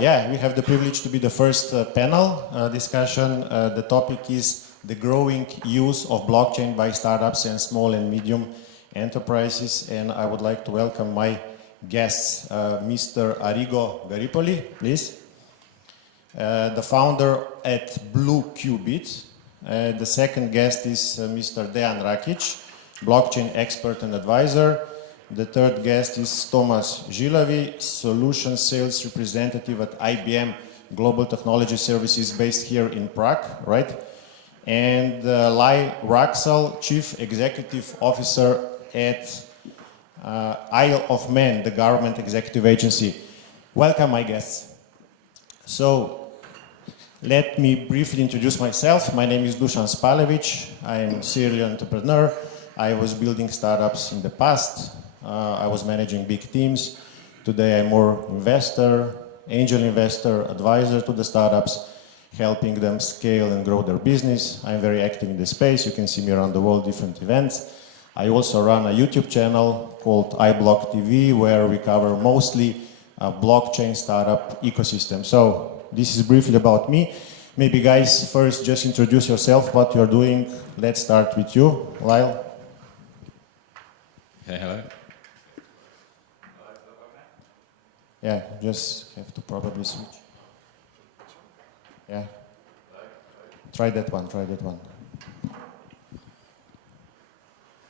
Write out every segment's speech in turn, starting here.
Yeah, we have the privilege to be the first panel discussion. The topic is the growing use of blockchain by startups and small and medium enterprises. And I would like to welcome my guests, Mr. Arrigo GARIPOLI, please. The founder at BlueQbit. The second guest is Mr. Rakic, blockchain expert and advisor. The third guest is Tomáš, Žilavý, solution sales representative at IBM Global Technology Services based here in Prague, right? And Lyle, Wraxall, chief executive officer at Isle of Man, the government executive agency. Welcome, my guests. So, let me briefly introduce myself. My name is Dushan Spalevich. I am a serial entrepreneur. I was building startups in the past. I was managing big teams. Today I'm more investor, angel investor, advisor to the startups, helping them scale and grow their business. I'm very active in this space. You can see me around the world, different events. I also run a YouTube channel called iBlock TV, where we cover mostly blockchain startup ecosystem. So this is briefly about me. Maybe guys, first just introduce yourself, what you're doing. Let's start with you, Lyle. Hey, hello. Yeah, just have to probably switch. Yeah. Try that one.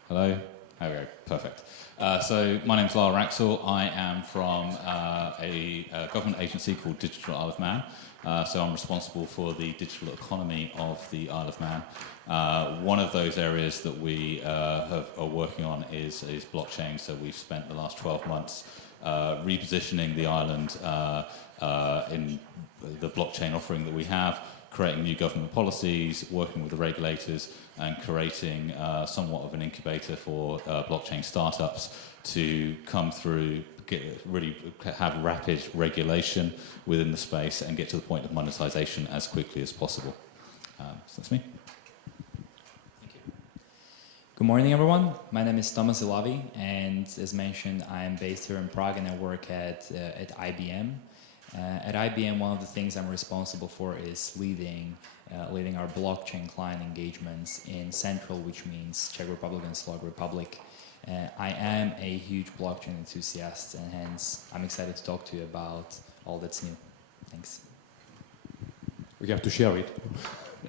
Hello. There we go. Perfect. So my name's Lyle Wraxall. I am from a government agency called Digital Isle of Man. So I'm responsible for the digital economy of the Isle of Man. One of those areas that we are working on is blockchain. So we've spent the last 12 months repositioning the island in the blockchain offering that we have, creating new government policies, working with the regulators, and creating somewhat of an incubator for blockchain startups to come through, really have rapid regulation within the space and get to the point of monetization as quickly as possible. So that's me. Good morning, everyone. My name is Tomáš, Žilavý, and as mentioned, I am based here in Prague and I work at IBM. At IBM, one of the things I'm responsible for is leading our blockchain client engagements in Central, which means Czech Republic and Slovak Republic. I am a huge blockchain enthusiast, and hence I'm excited to talk to you about all that's new. Thanks. We have to share it.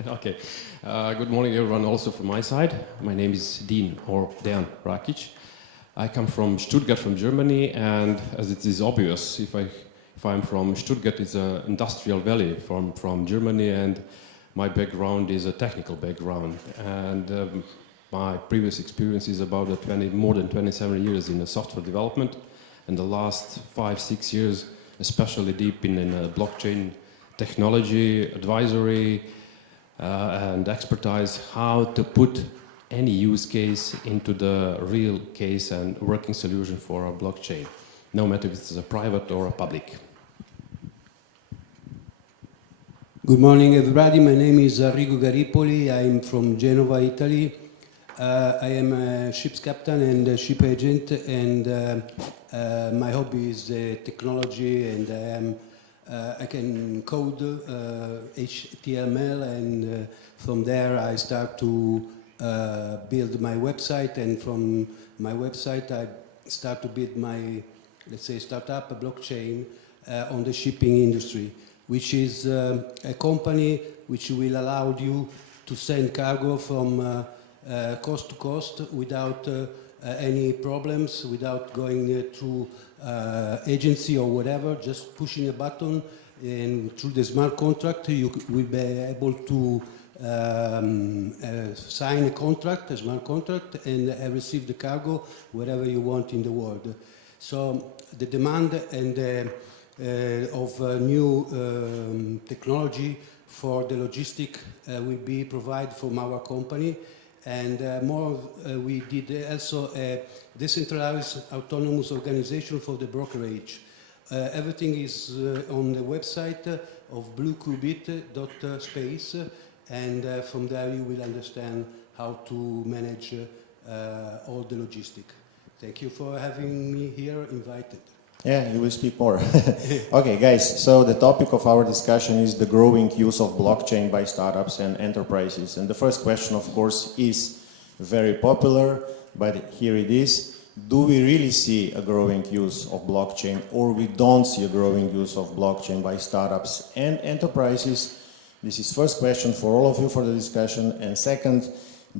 Okay. Good morning, everyone. Also from my side, my name is Dean or Dan Rakic. I come from Stuttgart, from Germany, and as it is obvious, if I'm from Stuttgart, it's an industrial valley from Germany, and my background is a technical background. And my previous experience is about more than 27 years in software development, and the last 5-6 years, especially deep in blockchain technology, advisory, and expertise how to put any use case into the real case and working solution for a blockchain, no matter if it's a private or a public. Good morning, everybody. My name is Arrigo GARIPOLI. I'm from Genova, Italy. I am a ship's captain and a ship agent, and my hobby is technology, and I can code HTML, and from there I start to build my website, and from my website I start to build my, let's say, startup, a blockchain on the shipping industry, which is a company which will allow you to send cargo from coast to coast without any problems, without going through agency or whatever, just pushing a button, and through the smart contract you will be able to sign a smart contract, and receive the cargo wherever you want in the world. So the demand and of new technology for the logistic will be provided from our company. And we did also a decentralized autonomous organization for the brokerage. Everything is on the website of BlueQbit.space, and from there you will understand how to manage all the logistics. Thank you for having me here invited. Yeah, you will speak more. Okay, guys, so the topic of our discussion is the growing use of blockchain by startups and enterprises. And the first question, of course, is very popular, but here it is. Do we really see a growing use of blockchain, or we don't see a growing use of blockchain by startups and enterprises? This is first question for all of you for the discussion. And second,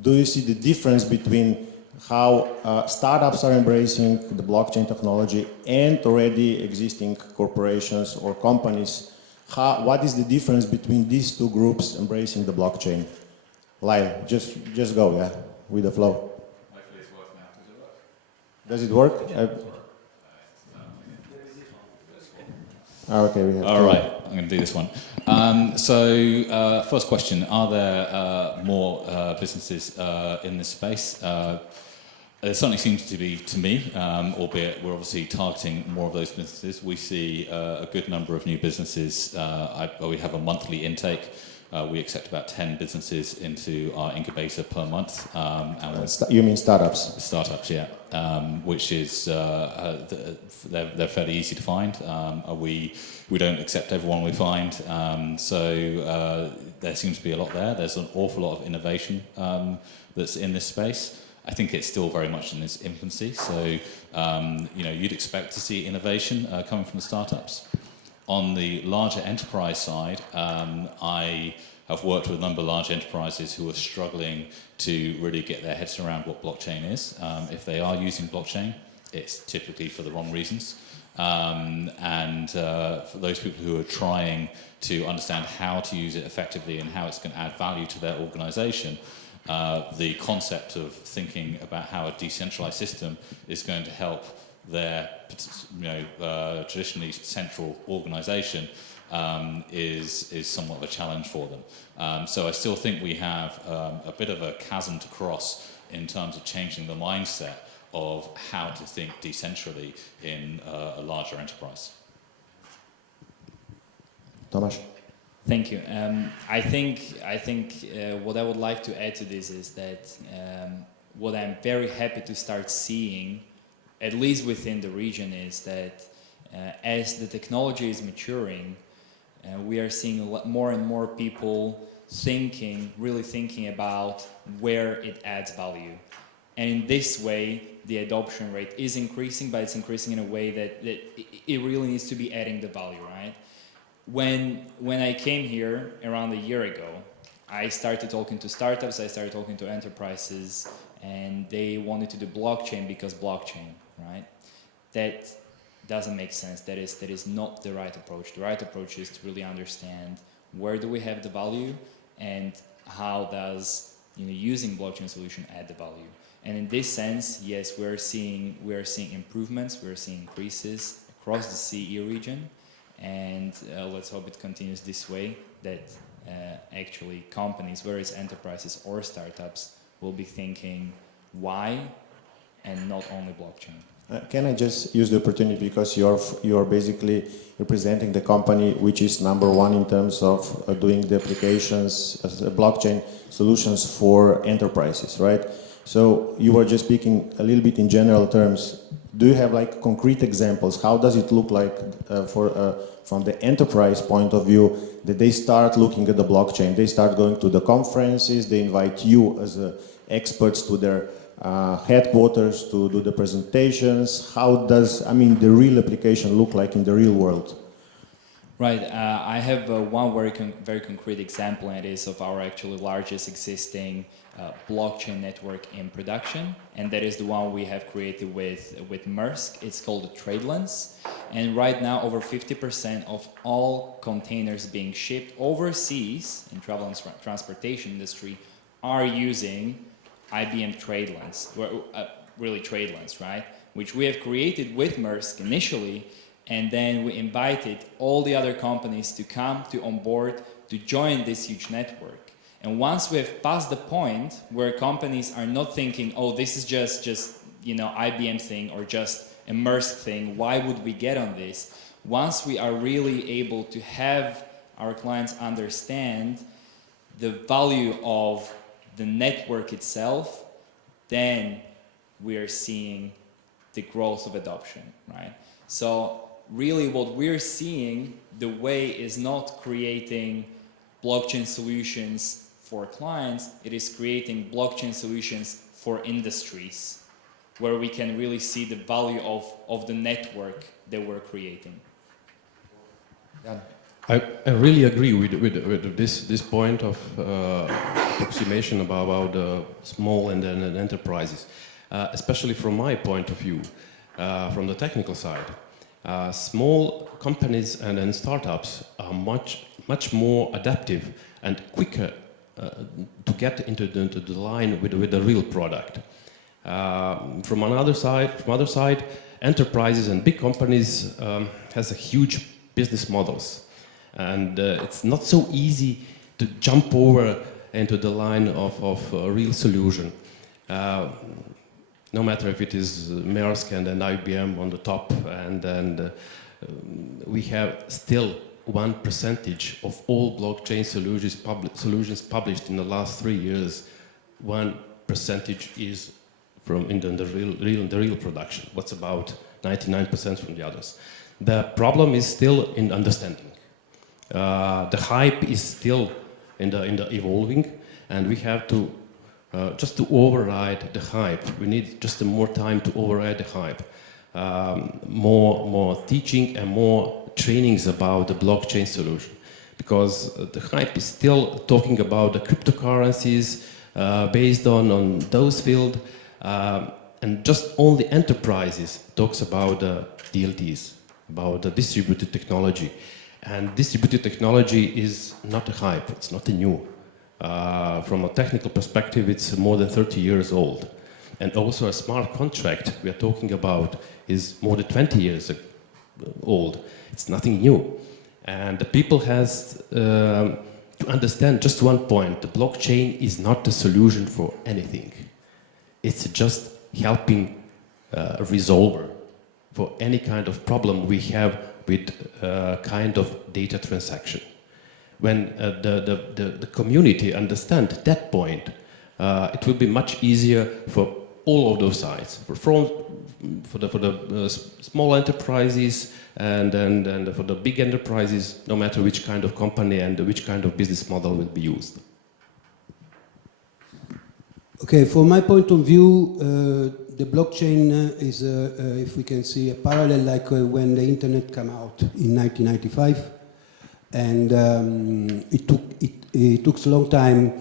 do you see the difference between how startups are embracing the blockchain technology and already existing corporations or companies? What is the difference between these two groups embracing the blockchain? Lyle, just go, yeah, with the flow. Hopefully it's working now. Does it work? Does it work? Okay, we have All right, I'm going to do this one. First question, are there more businesses in this space? It certainly seems to be to me, albeit we're obviously targeting more of those businesses. We see a good number of new businesses. We have a monthly intake. We accept about 10 businesses into our incubator per month. You mean startups? Startups, yeah. Which is, they're fairly easy to find. We don't accept everyone we find. There seems to be a lot there. There's an awful lot of innovation that's in this space. I think it's still very much in its infancy. So, you'd expect to see innovation coming from the startups. On the larger enterprise side, I have worked with a number of large enterprises who are struggling to really get their heads around what blockchain is. If they are using blockchain, it's typically for the wrong reasons. For those people who are trying to understand how to use it effectively and how it's going to add value to their organization, the concept of thinking about how a decentralized system is going to help their traditionally central organization is somewhat of a challenge for them. So I still think we have a bit of a chasm to cross in terms of changing the mindset of how to think decentrally in a larger enterprise. Tomáš? Thank you. I think what I would like to add to this is that what I'm very happy to start seeing, at least within the region, is that as the technology is maturing, we are seeing more and more people really thinking about where it adds value. And in this way, the adoption rate is increasing, but it's increasing in a way that it really needs to be adding the value, right? When I came here around a year ago, I started talking to startups, I started talking to enterprises, and they wanted to do blockchain because blockchain, right? That doesn't make sense. That is not the right approach. The right approach is to really understand where do we have the value and how does using blockchain solution add the value. And in this sense, yes, we are seeing improvements, we are seeing increases across the CE region. And let's hope it continues this way, that actually companies, whether it's enterprises or startups, will be thinking why and not only blockchain. Can I just use the opportunity, because you're basically representing the company which is number one in terms of doing the applications, blockchain solutions for enterprises, right? So you were just speaking a little bit in general terms. Do you have like concrete examples? How does it look like from the enterprise point of view that they start looking at the blockchain? They start going to the conferences, they invite you as experts to their headquarters to do the presentations. How does, the real application look like in the real world? Right. I have one very concrete example, and it is of our actually largest existing blockchain network in production, and that is the one we have created with Maersk. It's called the Trade Lens, and right now over 50% of all containers being shipped overseas in travel and transportation industry are using IBM Trade Lens, really Trade Lens, right? Which we have created with Maersk initially, and then we invited all the other companies to come to onboard to join this huge network. And once we have passed the point where companies are not thinking, oh, this is just IBM thing or just a Maersk thing, why would we get on this? Once we are really able to have our clients understand the value of the network itself, then we are seeing the growth of adoption, right? So really what we're seeing, the way is not creating blockchain solutions for clients, it is creating blockchain solutions for industries, where we can really see the value of the network that we're creating. Yeah. I really agree with this point of approximation about small and enterprises, especially from my point of view, from the technical side. Small companies and startups are much more adaptive and quicker to get into the line with the real product. From other side, enterprises and big companies has a huge business models. And it's not so easy to jump over into the line of a real solution. No matter if it is Maersk and IBM on the top, and we have still 1% of all blockchain solutions published in the last 3 years. 1% is from in the real production. What's about 99% from the others? The problem is still in understanding. The hype is still in the evolving, and we have to just to override the hype. We need just more time to override the hype. More teaching and more trainings about the blockchain solution, because the hype is still talking about the cryptocurrencies based on those fields, and just only enterprises talks about the DLTs, about the distributed technology. And distributed technology is not a hype, it's not a new. From a technical perspective, it's more than 30 years old. And also a smart contract we are talking about is more than 20 years old. It's nothing new. And the people has to understand just one point. The blockchain is not the solution for anything. It's just helping a resolver for any kind of problem we have with kind of data transaction. When the community understands that point, it will be much easier for all of those sides, for the small enterprises and for the big enterprises, no matter which kind of company and which kind of business model will be used. Okay, from my point of view, the blockchain is, if we can see, a parallel like when the internet came out in 1995, and it took a long time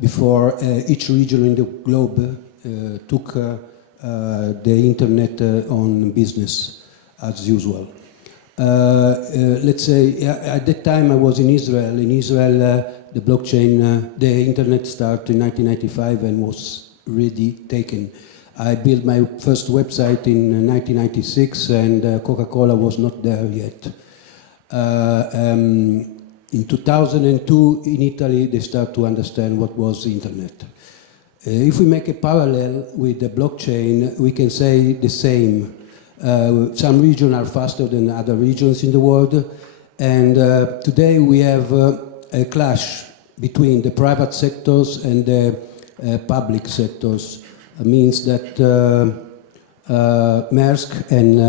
before each region in the globe took the internet on business as usual. Let's say at that time I was in Israel. In Israel, the blockchain, the internet started in 1995 and was really taken. I built my first website in 1996, and Coca-Cola was not there yet. In 2002, in Italy, they start to understand what was the internet. If we make a parallel with the blockchain, we can say the same. Some regions are faster than other regions in the world, and today we have a clash between the private sectors and the public sectors. It means that Maersk and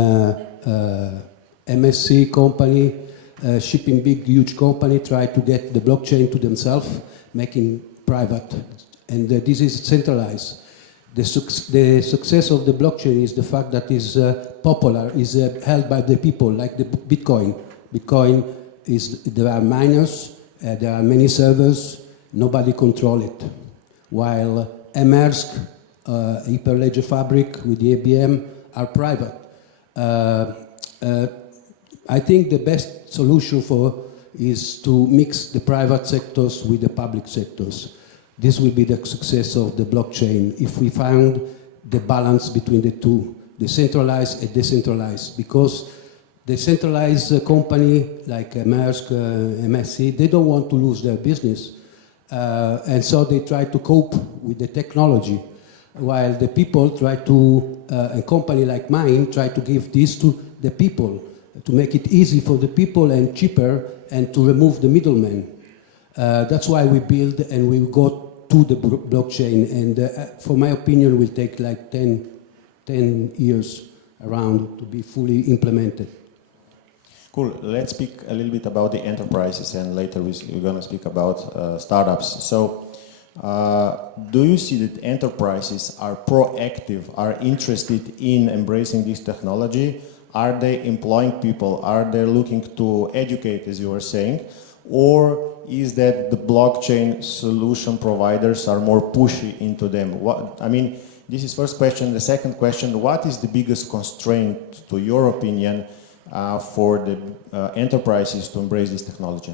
MSC company, shipping big, huge company, try to get the blockchain to themselves, making private, and this is centralized. The success of the blockchain is the fact that it's popular, is held by the people, like the Bitcoin. Bitcoin is, there are miners, there are many servers, nobody control it. While Maersk, Hyperledger Fabric with the IBM are private. I think the best solution is to mix the private sectors with the public sectors. This will be the success of the blockchain if we find the balance between the two, the centralized and decentralized. Because the centralized company like Maersk, MSC, they don't want to lose their business. And so they try to cope with the technology, while the people try to, a company like mine, try to give this to the people, to make it easy for the people and cheaper, and to remove the middleman. That's why we build and we go to the blockchain, and for my opinion will take like 10 years around to be fully implemented. Cool. Let's speak a little bit about the enterprises, and later we're going to speak about startups. So, do you see that enterprises are proactive, are interested in embracing this technology? Are they employing people? Are they looking to educate, as you were saying? Or is that the blockchain solution providers are more pushy into them? This is first question. The second question, what is the biggest constraint, to your opinion, for the enterprises to embrace this technology?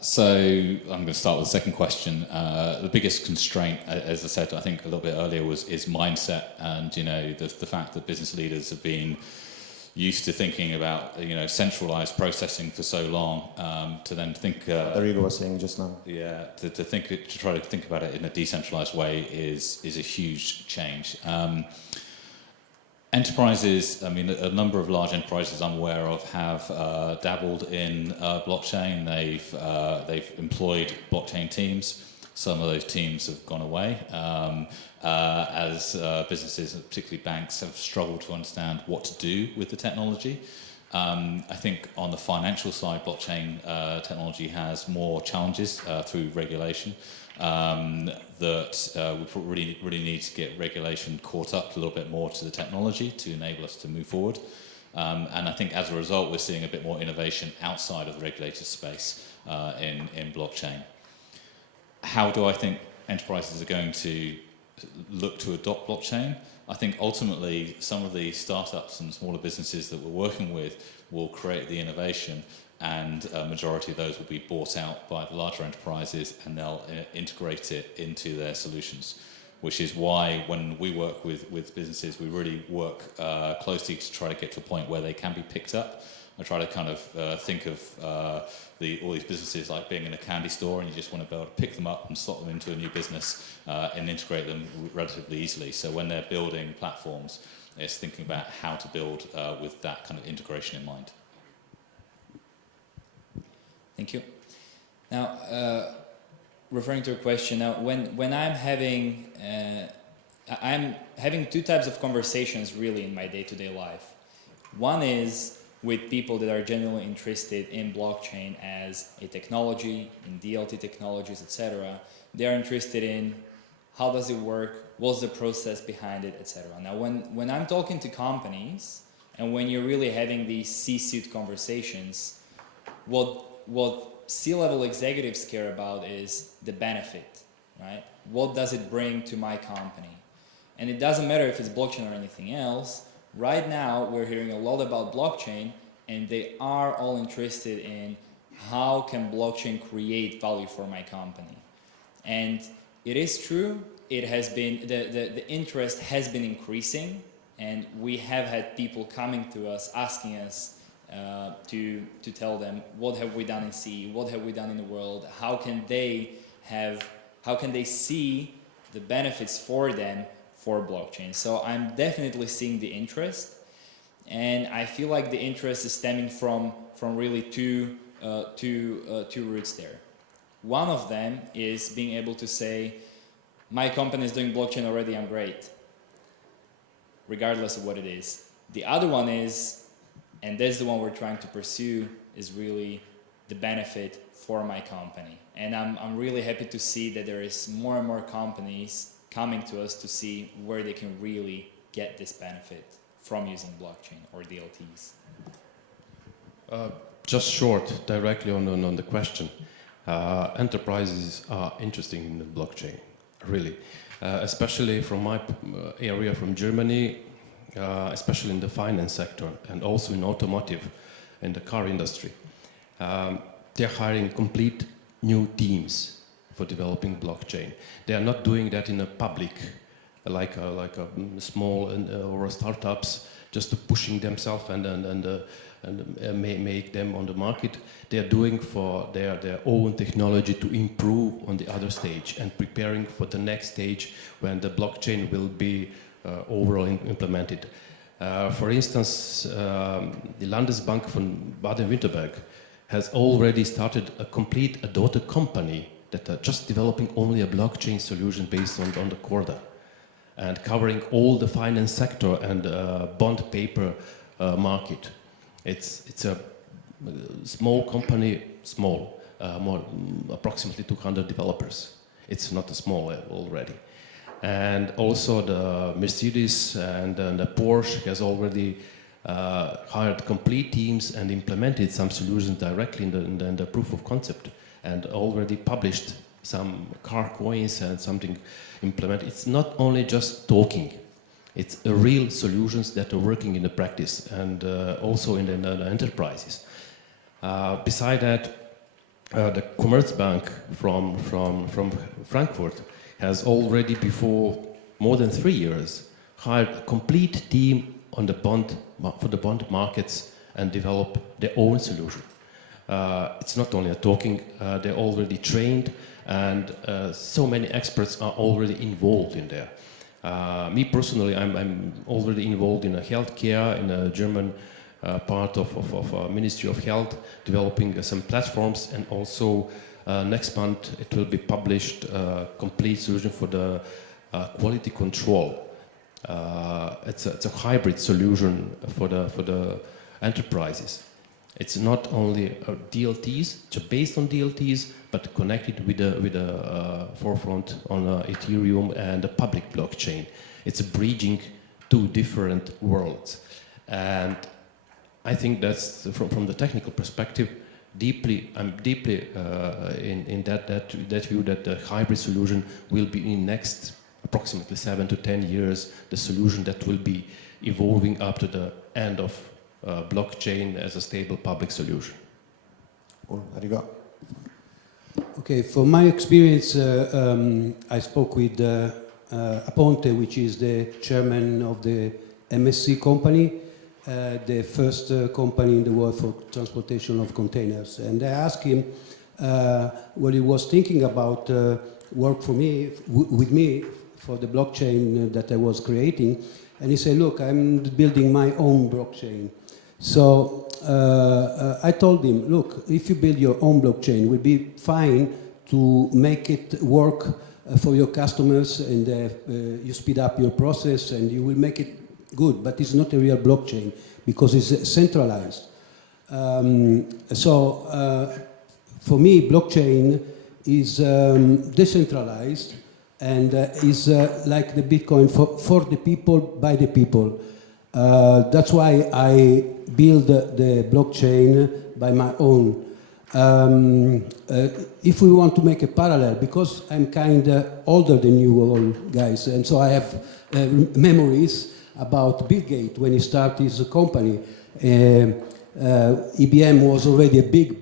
So I'm going to start with the second question. The biggest constraint, as I said, I think a little bit earlier, is mindset, and the fact that business leaders have been used to thinking about centralized processing for so long, to then think. Arrigo was saying just now. Yeah, to try to think about it in a decentralized way is a huge change. Enterprises, a number of large enterprises I'm aware of have dabbled in blockchain. They've employed blockchain teams. Some of those teams have gone away as businesses, particularly banks, have struggled to understand what to do with the technology. I think on the financial side, blockchain technology has more challenges through regulation. That we really need to get regulation caught up a little bit more to the technology to enable us to move forward. And I think as a result, we're seeing a bit more innovation outside of the regulated space in blockchain. How do I think enterprises are going to look to adopt blockchain? I think ultimately some of the startups and smaller businesses that we're working with will create the innovation, and a majority of those will be bought out by the larger enterprises, and they'll integrate it into their solutions, which is why when we work with businesses, we really work closely to try to get to a point where they can be picked up. I try to kind of think of all these businesses like being in a candy store, and you just want to be able to pick them up and slot them into a new business and integrate them relatively easily. So when they're building platforms, it's thinking about how to build with that kind of integration in mind. Thank you. Now, referring to a question, now when I'm having two types of conversations really in my day-to-day life. One is with people that are genuinely interested in blockchain as a technology, in DLT technologies, etc. They are interested in how does it work, what's the process behind it, etc. Now, when I'm talking to companies and when you're really having these C-suite conversations, what C-level executives care about is the benefit, right? What does it bring to my company? And it doesn't matter if it's blockchain or anything else. Right now, we're hearing a lot about blockchain, and they are all interested in how can blockchain create value for my company. And it is true, it has been, the interest has been increasing, and we have had people coming to us, asking us to tell them what have we done in CE, what have we done in the world, how can they see the benefits for them for blockchain. So I'm definitely seeing the interest, and I feel like the interest is stemming from really two roots there. One of them is being able to say, my company is doing blockchain already, I'm great, regardless of what it is. The other one is, and that's the one we're trying to pursue, is really the benefit for my company. And I'm really happy to see that there is more and more companies coming to us to see where they can really get this benefit from using blockchain or DLTs. Just short, directly on the question. Enterprises are interested in the blockchain, really. Especially from my area, from Germany, especially in the finance sector and also in automotive and the car industry. They're hiring complete new teams for developing blockchain. They are not doing that in a public, like a small or startups, just pushing themselves and make them on the market. They are doing for their own technology to improve on the other stage and preparing for the next stage when the blockchain will be overall implemented. For instance, the Landesbank von Baden-Württemberg has already started a daughter company that are just developing only a blockchain solution based on the Corda. and covering all the finance sector and bond paper market. It's a small company, approximately 200 developers. It's not a small already. And also the Mercedes and the Porsche has already hired complete teams and implemented some solutions directly in the proof of concept, and already published some car coins and something implemented. It's not only just talking, it's real solutions that are working in the practice and also in the enterprises. Beside that, the Commerzbank from Frankfurt has already, before more than 3 years, hired a complete team on for the bond markets and develop their own solution. It's not only a talking, they're already trained, and so many experts are already involved in there. Me personally, I'm already involved in a healthcare, in a German part of Ministry of Health, developing some platforms, and also next month it will be published a complete solution for the quality control. It's a hybrid solution for the enterprises. It's not only DLTs, just based on DLTs, but connected with the forefront on Ethereum and the public blockchain. It's bridging two different worlds, and I think that's from the technical perspective. I'm deeply in that view that the hybrid solution will be in next approximately 7 to 10 years the solution that will be evolving up to the end of blockchain as a stable public solution. Arrigo. Okay, from my experience, I spoke with Aponte, which is the chairman of the MSC company, the first company in the world for transportation of containers. And I asked him what he was thinking about work for me, with me, for the blockchain that I was creating. And he said, look, I'm building my own blockchain. So I told him, look, if you build your own blockchain, it will be fine to make it work for your customers, and you speed up your process and you will make it good, but it's not a real blockchain because it's centralized. So for me, blockchain is decentralized and is like the Bitcoin for the people, by the people. That's why I build the blockchain by my own. If we want to make a parallel, because I'm kind of older than you all guys, and so I have memories about Bill Gates when he started his company. IBM was already a big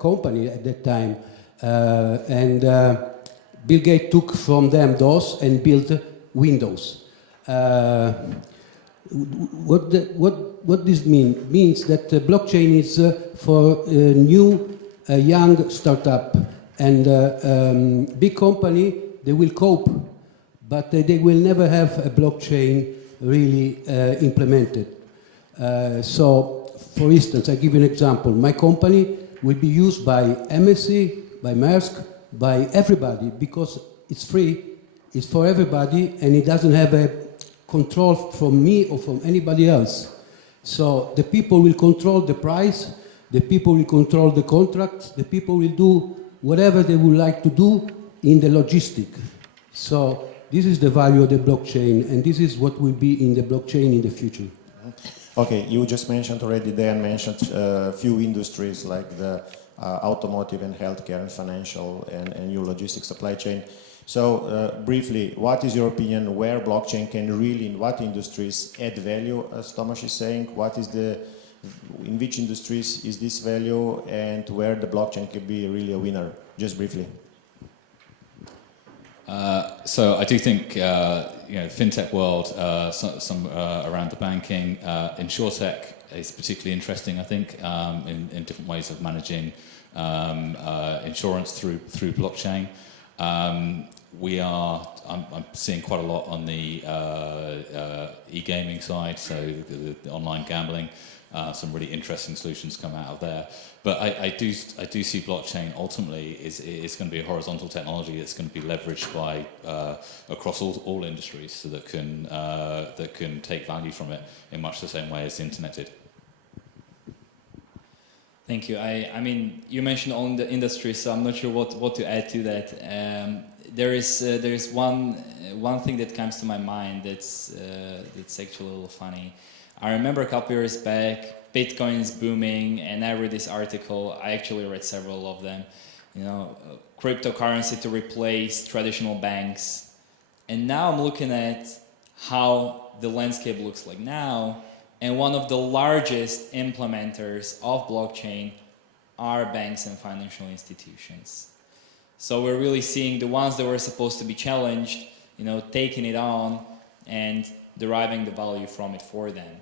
company at that time, and Bill Gates took from them DOS and built Windows. What this means? Means that blockchain is for a new, young startup, and big company, they will cope, but they will never have a blockchain really implemented. So, for instance, I give you an example. My company will be used by MSC, by Maersk, by everybody, because it's free, it's for everybody, and it doesn't have a control from me or from anybody else. So the people will control the price, the people will control the contracts, the people will do whatever they would like to do in the logistic. So this is the value of the blockchain, and this is what will be in the blockchain in the future. Okay, you just mentioned already, Dan mentioned a few industries like the automotive and healthcare and financial and new logistics supply chain. So briefly, what is your opinion where blockchain can really, in what industries, add value, as Tomáš is saying? What is in which industries is this value, and where the blockchain can be really a winner? Just briefly. So I do think, fintech world, some around the banking, insurtech is particularly interesting, I think, in different ways of managing insurance through blockchain. I'm seeing quite a lot on the e-gaming side, so the online gambling. some really interesting solutions come out of there. But I do see blockchain ultimately is going to be a horizontal technology that's going to be leveraged by across all industries, so that can take value from it in much the same way as the internet did. Thank you. I mean, you mentioned all the industry, so I'm not sure what to add to that. There is one thing that comes to my mind that's actually a little funny. I remember a couple years back, Bitcoin is booming, and I read this article. I actually read several of them. You know, cryptocurrency to replace traditional banks. And now I'm looking at how the landscape looks like now, and one of the largest implementers of blockchain are banks and financial institutions. So we're really seeing the ones that were supposed to be challenged, you know, taking it on and deriving the value from it for them.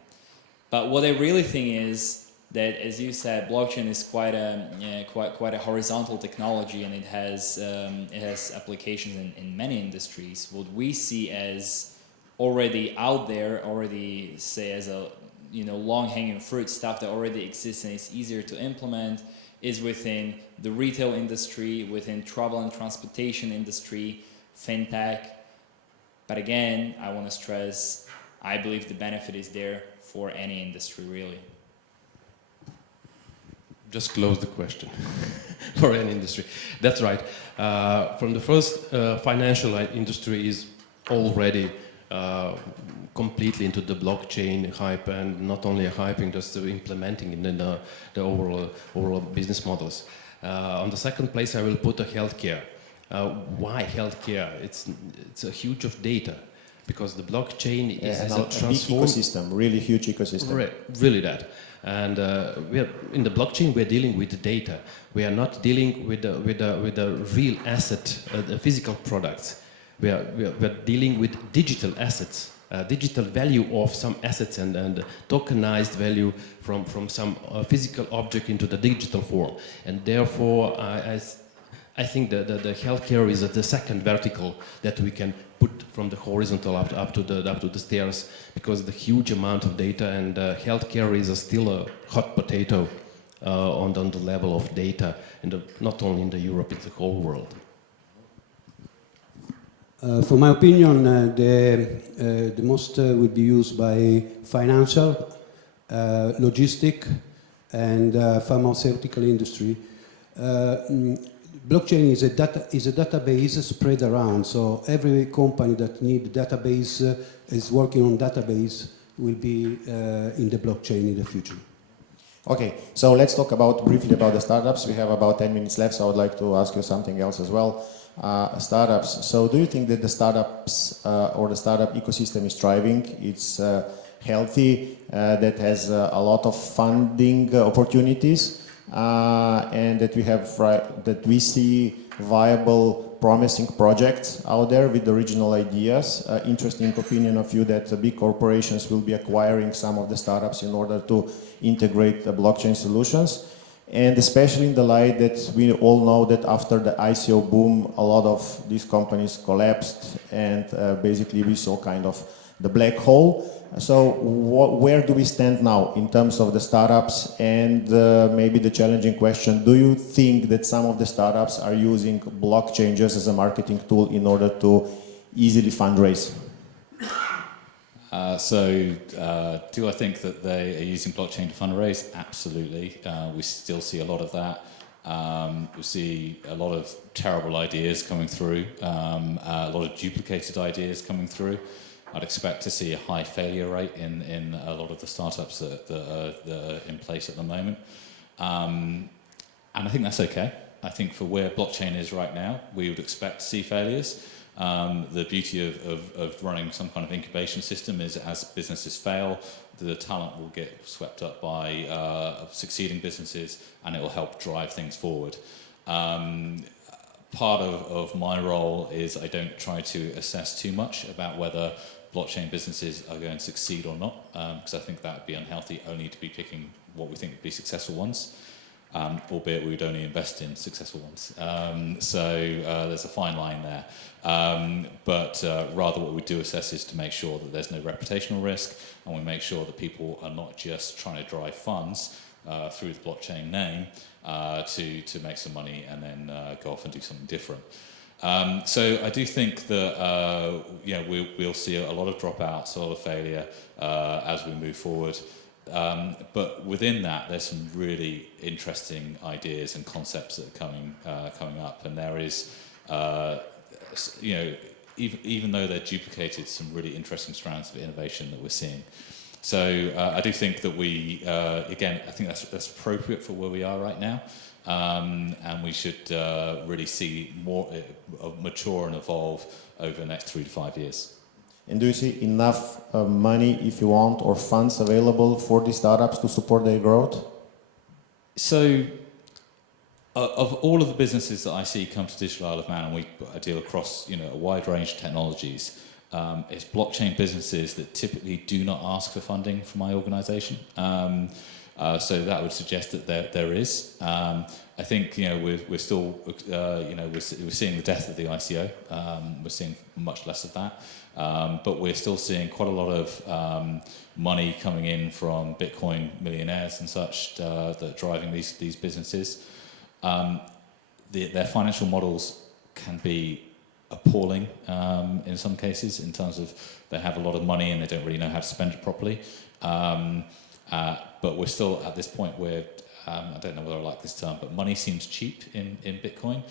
But what I really think is that, as you said, blockchain is quite a horizontal technology, and it has applications in many industries. What we see as already out there, already say as a long-hanging fruit, stuff that already exists and is easier to implement, is within the retail industry, within travel and transportation industry, fintech. But again, I want to stress, I believe the benefit is there for any industry, really. Just close the question for any industry. That's right. From the first, financial industry is already completely into the blockchain hype, and not only a hyping, just implementing it in the overall business models. On the second place, I will put a healthcare. Why healthcare? It's a huge of data, because the blockchain is a big ecosystem, really huge ecosystem. Really that. And we are, in the blockchain, we're dealing with the data. We are not dealing with the real asset, the physical products. We're dealing with digital assets, digital value of some assets, and tokenized value from some physical object into the digital form. And therefore, I think the healthcare is the second vertical that we can put from the horizontal up to the stairs, because the huge amount of data, and healthcare is still a hot potato on the level of data, and not only in Europe, it's the whole world. For my opinion, the most will be used by financial, logistic, and pharmaceutical industry. Blockchain is a database spread around, so every company that needs database is working on database will be in the blockchain in the future. Okay, so let's talk briefly about the startups. We have about 10 minutes left, so I would like to ask you something else as well. Startups. So do you think that the startups or the startup ecosystem is thriving? It's healthy, that has a lot of funding opportunities, and that we see viable, promising projects out there with original ideas. Interesting opinion of you that big corporations will be acquiring some of the startups in order to integrate the blockchain solutions. And especially in the light that we all know that after the ICO boom, a lot of these companies collapsed, and basically we saw kind of the black hole. So where do we stand now in terms of the startups? And maybe the challenging question, do you think that some of the startups are using blockchain just as a marketing tool in order to easily fundraise? Do I think that they are using blockchain to fundraise? Absolutely. We still see a lot of that. We see a lot of terrible ideas coming through, a lot of duplicated ideas coming through. I'd expect to see a high failure rate in a lot of the startups that are in place at the moment. And I think that's okay. I think for where blockchain is right now, we would expect to see failures. The beauty of running some kind of incubation system is, as businesses fail, the talent will get swept up by succeeding businesses, and it will help drive things forward. Part of my role is I don't try to assess too much about whether blockchain businesses are going to succeed or not, because I think that would be unhealthy, only to be picking what we think would be successful ones. albeit we would only invest in successful ones. So there's a fine line there. But rather what we do assess is to make sure that there's no reputational risk, and we make sure that people are not just trying to drive funds through the blockchain name to make some money and then go off and do something different. So I do think that we'll see a lot of dropouts, a lot of failure as we move forward. But within that, there's some really interesting ideas and concepts that are coming up, and there is, even though they're duplicated, some really interesting strands of innovation that we're seeing. So I do think that we, again, I think that's appropriate for where we are right now, and we should really see more mature and evolve over the next 3 to 5 years. And do you see enough money, if you want, or funds available for these startups to support their growth? So, of all of the businesses that I see come to Digital Isle of Man, and I deal across a wide range of technologies, it's blockchain businesses that typically do not ask for funding from my organisation. So that would suggest that there is. I think we're still we're seeing the death of the ICO. We're seeing much less of that, but we're still seeing quite a lot of money coming in from Bitcoin millionaires and such that are driving these businesses. Their financial models can be appalling in some cases, in terms of they have a lot of money and they don't really know how to spend it properly. But we're still at this point where, I don't know whether I like this term, but money seems cheap in Bitcoin.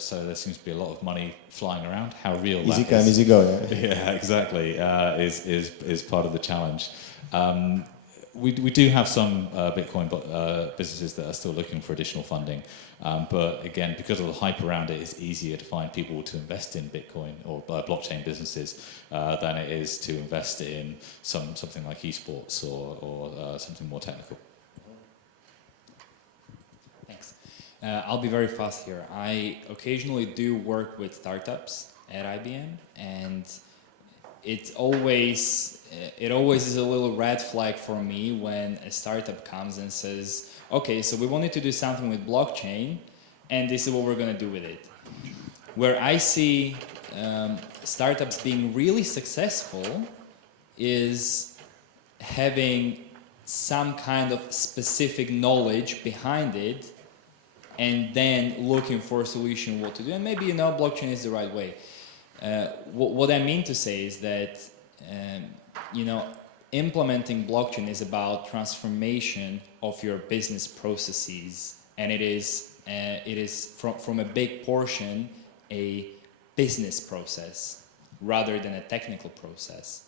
So there seems to be a lot of money flying around. How real easy that come, is. easy go. Yeah, yeah, exactly, is part of the challenge. We do have some Bitcoin businesses that are still looking for additional funding, but again, because of the hype around it, it's easier to find people to invest in Bitcoin or blockchain businesses than it is to invest in something like esports or something more technical. Thanks. I'll be very fast here. I occasionally do work with startups at IBM, and it always is a little red flag for me when a startup comes and says, okay, so we wanted to do something with blockchain, and this is what we're going to do with it. Where I see startups being really successful is having some kind of specific knowledge behind it, and then looking for a solution what to do. And maybe, blockchain is the right way. What I mean to say is that, implementing blockchain is about transformation of your business processes, and it is from a big portion a business process rather than a technical process.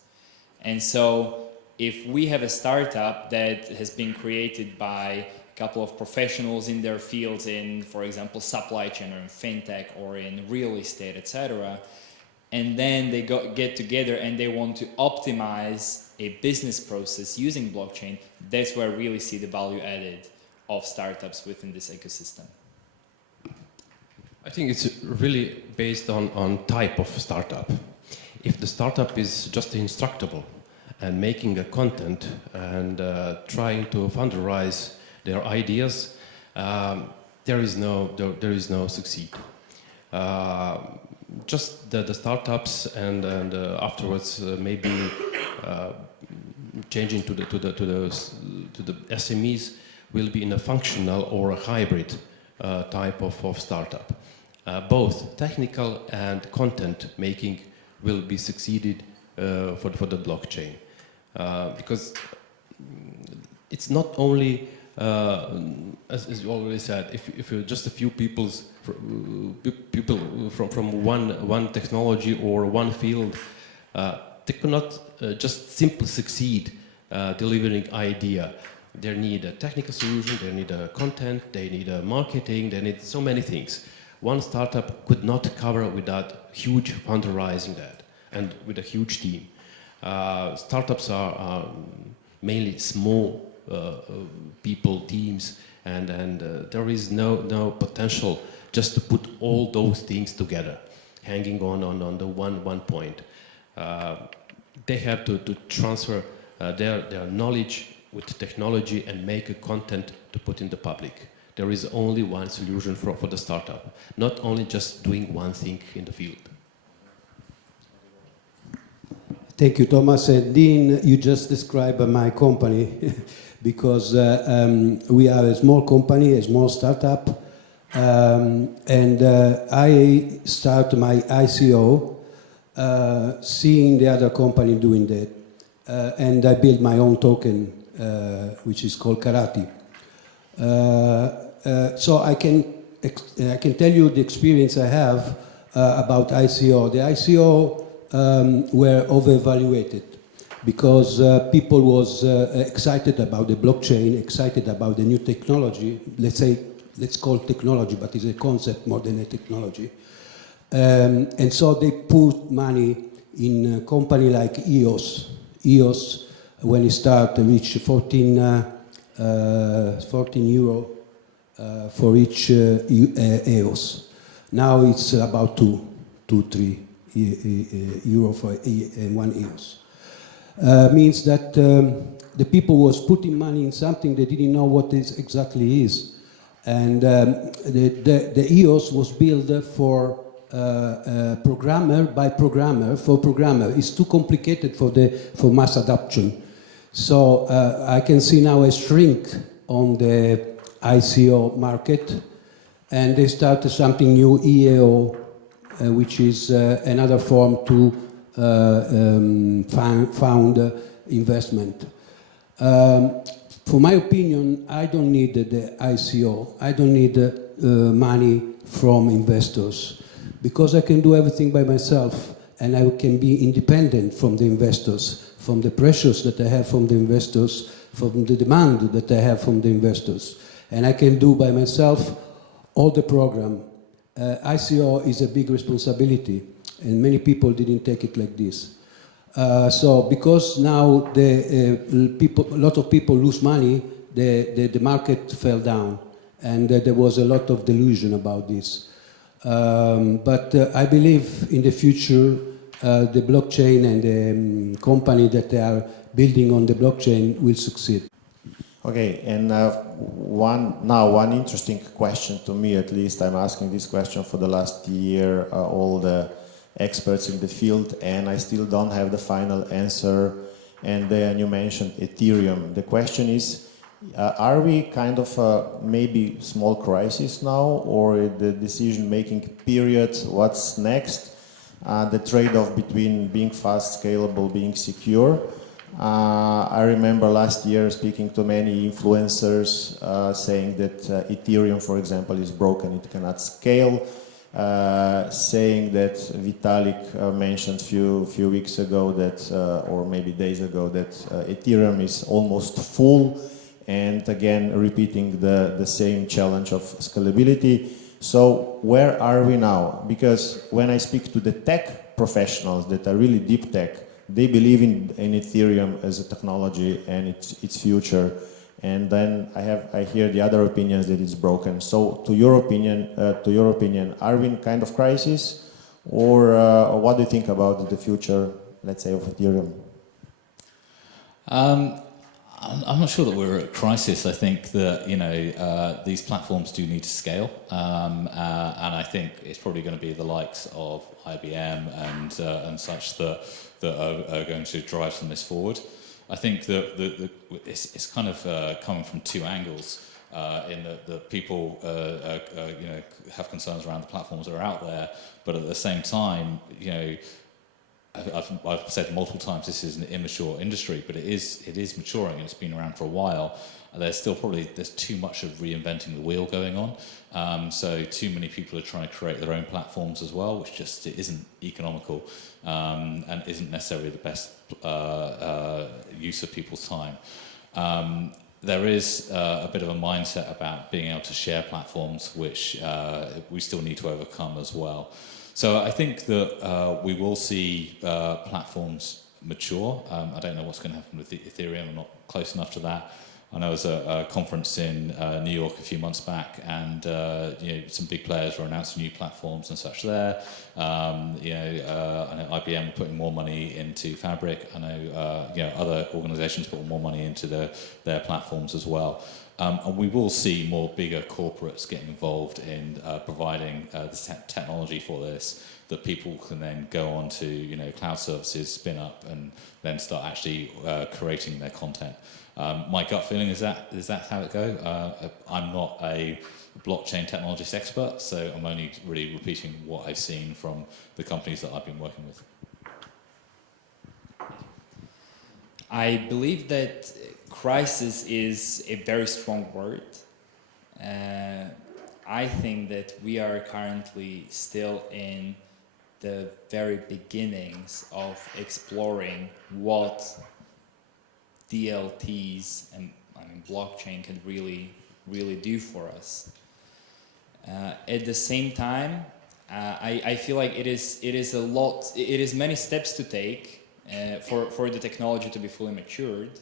And so if we have a startup that has been created by a couple of professionals in their fields in, for example, supply chain or in fintech or in real estate, etc., and then they get together and they want to optimize a business process using blockchain, that's where I really see the value added of startups within this ecosystem. I think it's really based on type of startup. If the startup is just instructable and making a content and trying to funderize their ideas, there is no succeed. Just the startups and afterwards maybe changing to the SMEs will be in a functional or a hybrid type of startup. Both technical and content making will be succeeded for the blockchain, because it's not only as you already said, if you're just a few people from one technology or one field, they cannot just simply succeed delivering idea. They need a technical solution, they need a content, they need a marketing, they need so many things. One startup could not cover without huge fundraising that and with a huge team. Startups are mainly small people, teams, and there is no potential just to put all those things together, hanging on the one point. They have to transfer their knowledge with technology and make a content to put in the public. There is only one solution for the startup, not only just doing one thing in the field. Thank you, Thomas. Dean, you just described my company because we are a small company, a small startup, and I start my ICO seeing the other company doing that, and I built my own token, which is called Karate. So I can tell you the experience I have about ICO. The ICO were overvaluated because people was excited about the blockchain, excited about the new technology. Let's call it technology, but it's a concept more than a technology. And so they put money in a company like EOS. EOS, when it started, reached 14 euro for each EOS. Now it's about 3 euro for one EOS. Means that the people was putting money in something they didn't know what it exactly is. And the EOS was built for programmer by programmer for programmer. It's too complicated for mass adoption. So I can see now a shrink on the ICO market, and they started something new, EAO, which is another form to found investment. For my opinion, I don't need the ICO. I don't need money from investors because I can do everything by myself, and I can be independent from the investors, from the pressures that I have from the investors, from the demand that I have from the investors. And I can do by myself all the program. ICO is a big responsibility, and many people didn't take it like this. So because now a lot of people lose money, the market fell down, and there was a lot of delusion about this. But I believe in the future, the blockchain and the company that they are building on the blockchain will succeed. Okay, and one interesting question to me, at least. I'm asking this question for the last year, all the experts in the field, and I still don't have the final answer. And then you mentioned Ethereum. The question is, are we kind of maybe small crisis now, or the decision-making period? What's next? The trade-off between being fast, scalable, being secure. I remember last year speaking to many influencers saying that Ethereum, for example, is broken; it cannot scale. Saying that Vitalik mentioned few weeks ago that, or maybe days ago, that Ethereum is almost full, and again repeating the same challenge of scalability. So where are we now? Because when I speak to the tech professionals that are really deep tech, they believe in Ethereum as a technology and its future. And then I hear the other opinions that it's broken. So to your opinion, are we in kind of crisis, or what do you think about the future, let's say, of Ethereum? I'm not sure that we're at a crisis. I think that these platforms do need to scale, and I think it's probably going to be the likes of IBM and such that are going to drive some of this forward. I think that it's kind of coming from two angles. In that the people have concerns around the platforms that are out there, but at the same time, I've said multiple times this is an immature industry, but it is maturing and it's been around for a while. There's too much of reinventing the wheel going on. So too many people are trying to create their own platforms as well, which just isn't economical and isn't necessarily the best use of people's time. There is a bit of a mindset about being able to share platforms, which we still need to overcome as well. So I think that we will see platforms mature. I don't know what's going to happen with Ethereum. I'm not close enough to that. I know I was at a conference in New York a few months back, and some big players were announcing new platforms and such there. I know IBM were putting more money into Fabric. I know other organisations put more money into their platforms as well. And we will see more bigger corporates getting involved in providing the technology for this, that people can then go on to cloud services, spin up, and then start actually creating their content. My gut feeling is that how it goes. I'm not a blockchain technologist expert, so I'm only really repeating what I've seen from the companies that I've been working with. I believe that crisis is a very strong word. I think that we are currently still in the very beginnings of exploring what DLTs and blockchain can really do for us. At the same time, I feel like it is many steps to take for the technology to be fully matured.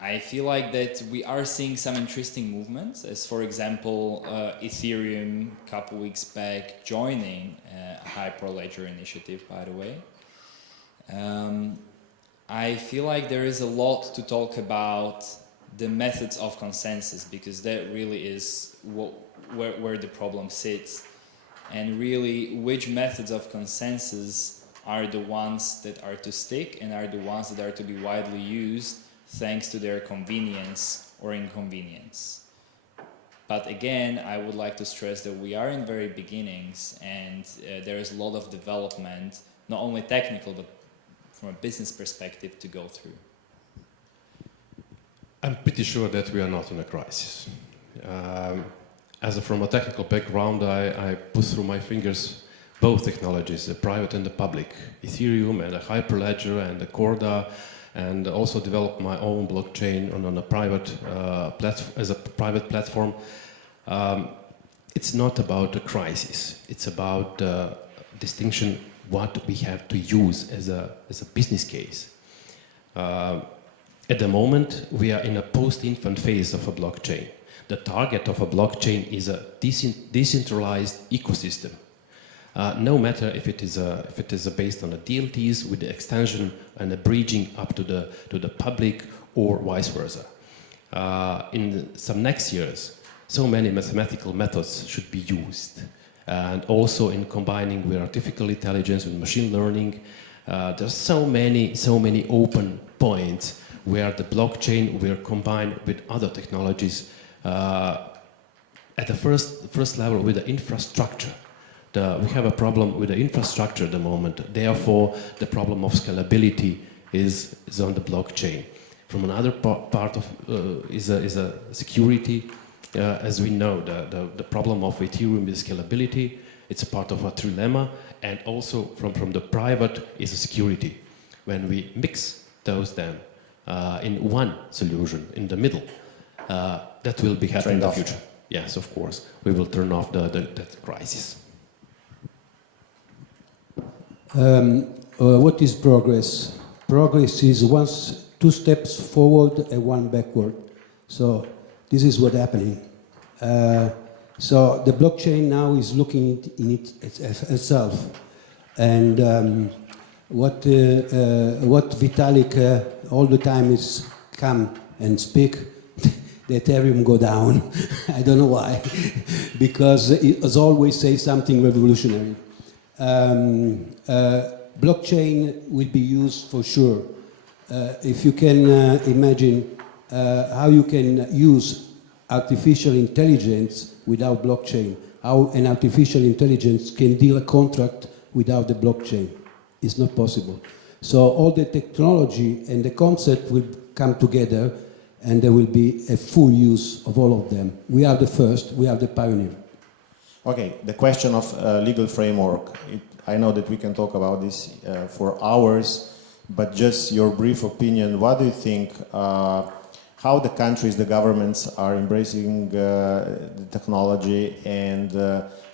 I feel like that we are seeing some interesting movements, as for example, Ethereum a couple weeks back joining a Hyperledger initiative, by the way. I feel like there is a lot to talk about the methods of consensus, because that really is where the problem sits, and really which methods of consensus are the ones that are to stick and are the ones that are to be widely used thanks to their convenience or inconvenience. But again, I would like to stress that we are in very beginnings, and there is a lot of development, not only technical but from a business perspective, to go through. I'm pretty sure that we are not in a crisis. From a technical background, I put through my fingers both technologies, the private and the public, Ethereum and the Hyperledger and the Corda, and also developed my own blockchain on a private private platform. It's not about a crisis. It's about distinction what we have to use as a business case. At the moment, we are in a post-infant phase of a blockchain. The target of a blockchain is a decentralized ecosystem. No matter if it is based on the DLTs with the extension and the bridging up to the public, or vice versa. In some next years, so many mathematical methods should be used, and also in combining with artificial intelligence and machine learning. There's so many open points where the blockchain will combine with other technologies at the first level with the infrastructure. We have a problem with the infrastructure at the moment. Therefore, the problem of scalability is on the blockchain. From another part of is a security. As we know, the problem of Ethereum is scalability. It's a part of a trilemma, and also from the private is a security. When we mix those then in one solution in the middle, that will be happening in the future. Yes, of course, we will turn off that crisis. What is progress? Progress is two steps forward and one backward. So this is what's happening. So the blockchain now is looking in it itself, and what Vitalik all the time is come and speak, the Ethereum go down. I don't know why, because it has always say something revolutionary. Blockchain will be used for sure. If you can imagine how you can use artificial intelligence without blockchain, how an artificial intelligence can deal a contract without the blockchain. It's not possible. So all the technology and the concept will come together, and there will be a full use of all of them. We are the first, we are the pioneer. Okay, the question of legal framework. I know that we can talk about this for hours, but just your brief opinion, what do you think, how the countries, the governments are embracing the technology, and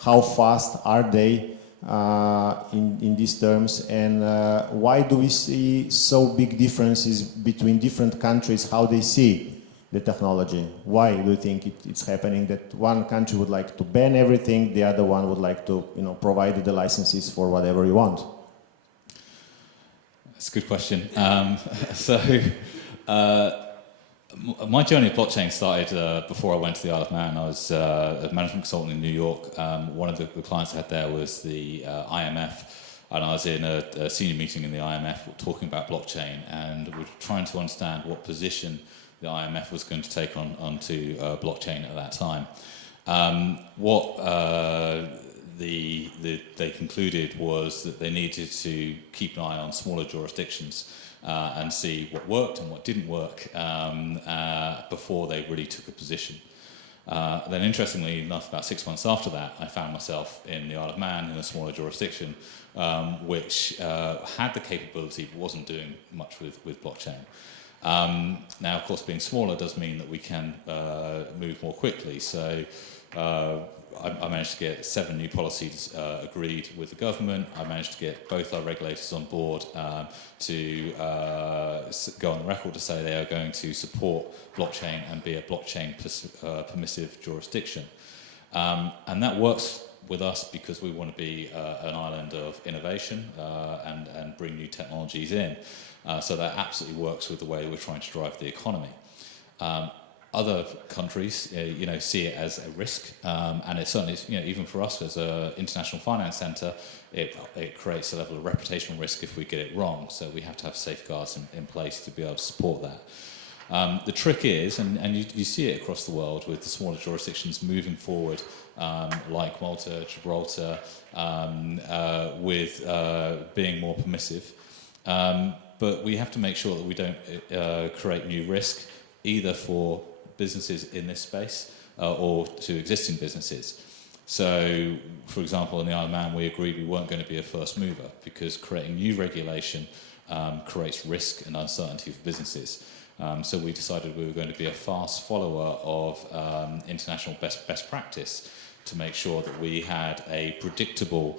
how fast are they in these terms, and why do we see so big differences between different countries, how they see the technology? Why do you think it's happening that one country would like to ban everything, the other one would like to, provide the licenses for whatever you want? That's a good question. My journey of blockchain started before I went to the Isle of Man. I was a management consultant in New York. One of the clients I had there was the IMF, and I was in a senior meeting in the IMF talking about blockchain, and we were trying to understand what position the IMF was going to take onto blockchain at that time. They concluded was that they needed to keep an eye on smaller jurisdictions and see what worked and what didn't work before they really took a position. Then interestingly enough, about 6 months after that, I found myself in the Isle of Man in a smaller jurisdiction which had the capability but wasn't doing much with blockchain. Now, of course, being smaller does mean that we can move more quickly. So I managed to get 7 new policies agreed with the government. I managed to get both our regulators on board to go on the record to say they are going to support blockchain and be a blockchain permissive jurisdiction. And that works with us because we want to be an island of innovation and bring new technologies in. So that absolutely works with the way we're trying to drive the economy. Other countries, see it as a risk, and it certainly is, even for us as an international finance centre, it creates a level of reputational risk if we get it wrong. So we have to have safeguards in place to be able to support that. The trick is, and you see it across the world with the smaller jurisdictions moving forward, like Malta, Gibraltar, with being more permissive. But we have to make sure that we don't create new risk, either for businesses in this space or to existing businesses. So, for example, in the Isle of Man, we agreed we weren't going to be a first mover because creating new regulation creates risk and uncertainty for businesses. So we decided we were going to be a fast follower of international best practice to make sure that we had a predictable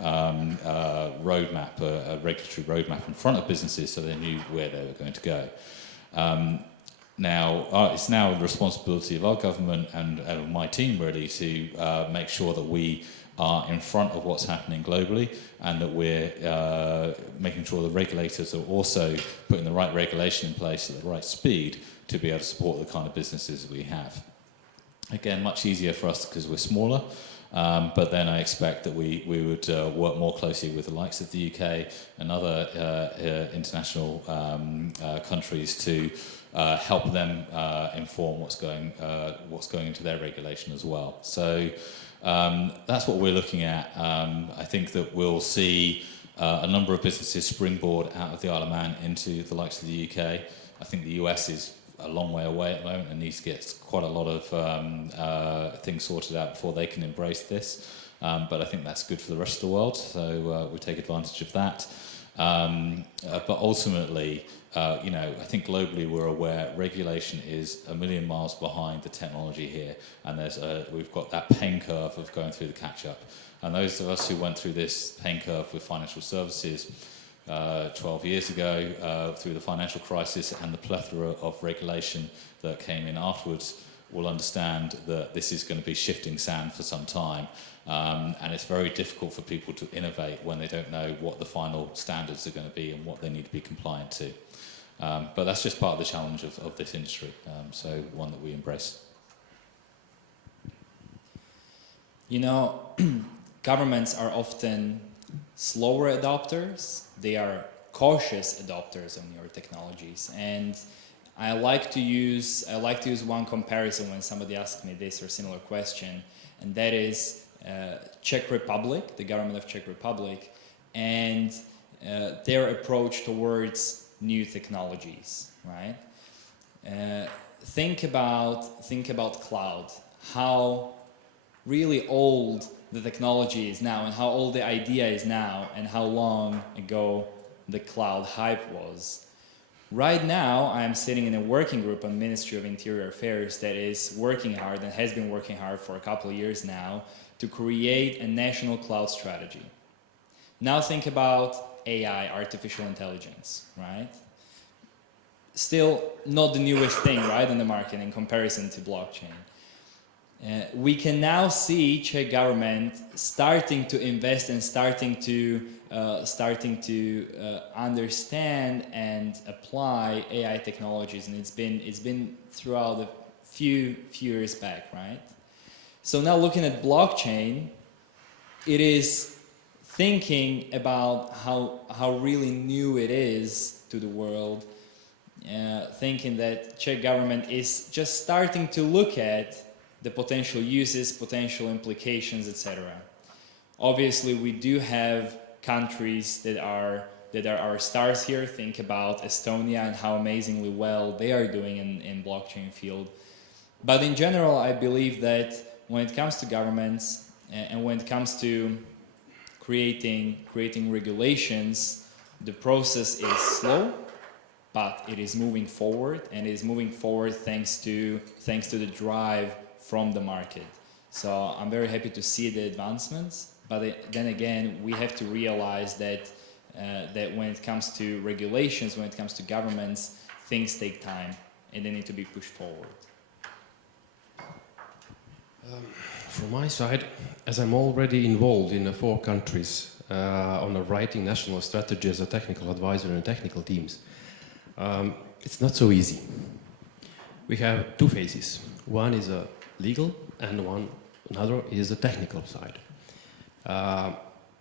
roadmap, a regulatory roadmap in front of businesses so they knew where they were going to go. Now, it's now the responsibility of our government and my team really to make sure that we are in front of what's happening globally and that we're making sure the regulators are also putting the right regulation in place at the right speed to be able to support the kind of businesses that we have. Again, much easier for us because we're smaller. But then I expect that we would work more closely with the likes of the UK and other international countries to help them inform what's going into their regulation as well. So that's what we're looking at. I think that we'll see a number of businesses springboard out of the Isle of Man into the likes of the UK. I think the US is a long way away at the moment and needs to get quite a lot of things sorted out before they can embrace this. But I think that's good for the rest of the world, so we take advantage of that. But ultimately, I think globally we're aware regulation is a million miles behind the technology here, and we've got that pain curve of going through the catch-up. And those of us who went through this pain curve with financial services 12 years ago through the financial crisis and the plethora of regulation that came in afterwards will understand that this is going to be shifting sand for some time. And it's very difficult for people to innovate when they don't know what the final standards are going to be and what they need to be compliant to. But that's just part of the challenge of this industry, so one that we embrace. Governments are often slower adopters. They are cautious adopters on your technologies, and I like to use one comparison when somebody asks me this or similar question, and that is Czech Republic, the government of Czech Republic, and their approach towards new technologies, right? Think about cloud, how really old the technology is now and how old the idea is now and how long ago the cloud hype was. Right now, I'm sitting in a working group on Ministry of Interior Affairs that is working hard and has been working hard for a couple of years now to create a national cloud strategy. Now think about AI, artificial intelligence, right? Still not the newest thing, right, in the market in comparison to blockchain. We can now see Czech government starting to invest and starting to understand and apply AI technologies, and it's been throughout a few years back, right? So now looking at blockchain, it is thinking about how really new it is to the world, thinking that Czech government is just starting to look at the potential uses, potential implications, etc. Obviously, we do have countries that are our stars here. Think about Estonia and how amazingly well they are doing in blockchain field. But in general, I believe that when it comes to governments and when it comes to creating regulations, the process is slow, but it is moving forward, and it is moving forward thanks to the drive from the market. So I'm very happy to see the advancements, but then again, we have to realize that when it comes to regulations, when it comes to governments, things take time and they need to be pushed forward. From my side, as I'm already involved in 4 countries on writing national strategy as a technical advisor in technical teams, it's not so easy. We have 2 phases. One is a legal and another is a technical side.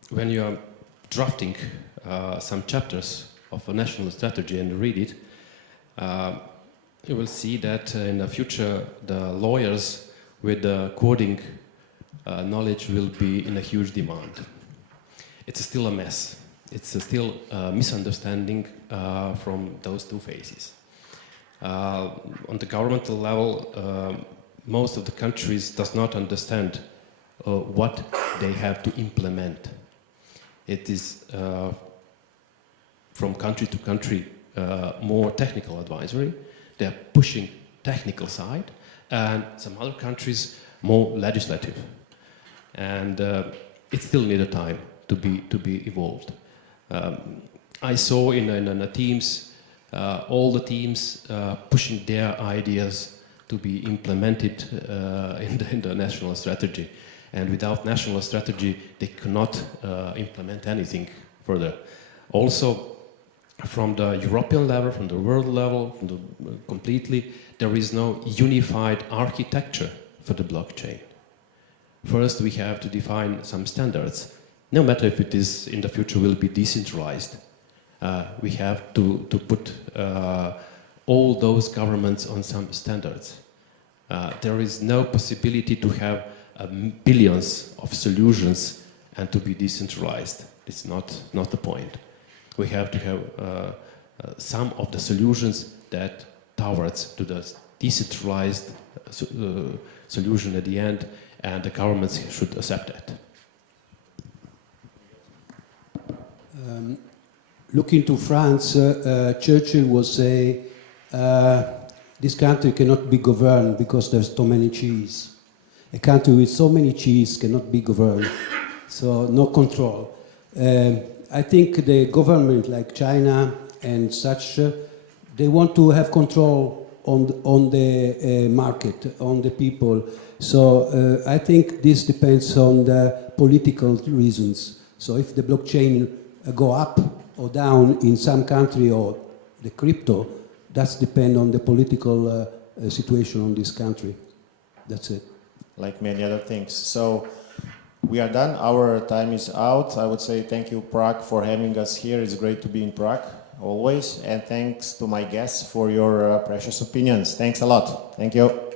When you are drafting some chapters of a national strategy and read it, you will see that in the future the lawyers with the coding knowledge will be in a huge demand. It's still a mess. It's still a misunderstanding from those 2 phases. On the governmental level, most of the countries does not understand what they have to implement. It is from country to country more technical advisory. They are pushing technical side, and some other countries more legislative. And it still needs time to be evolved. I saw in the teams, all the teams pushing their ideas to be implemented in the national strategy. And without national strategy, they cannot implement anything further. Also, from the European level, from the world level, completely, there is no unified architecture for the blockchain. First, we have to define some standards. No matter if it is in the future will be decentralized, we have to put all those governments on some standards. There is no possibility to have billions of solutions and to be decentralized. It's not the point. We have to have some of the solutions that towards to the decentralized solution at the end, and the governments should accept that. Looking to France, Churchill would say, this country cannot be governed because there's too many cheese. A country with so many cheese cannot be governed, so no control. I think the government like China and such, they want to have control on the market, on the people. So I think this depends on the political reasons. So if the blockchain go up or down in some country, or the crypto, that's depend on the political situation on this country. That's it. Like many other things. So we are done. Our time is out. I would say thank you, Prague, for having us here. It's great to be in Prague, always. And thanks to my guests for your precious opinions. Thanks a lot. Thank you.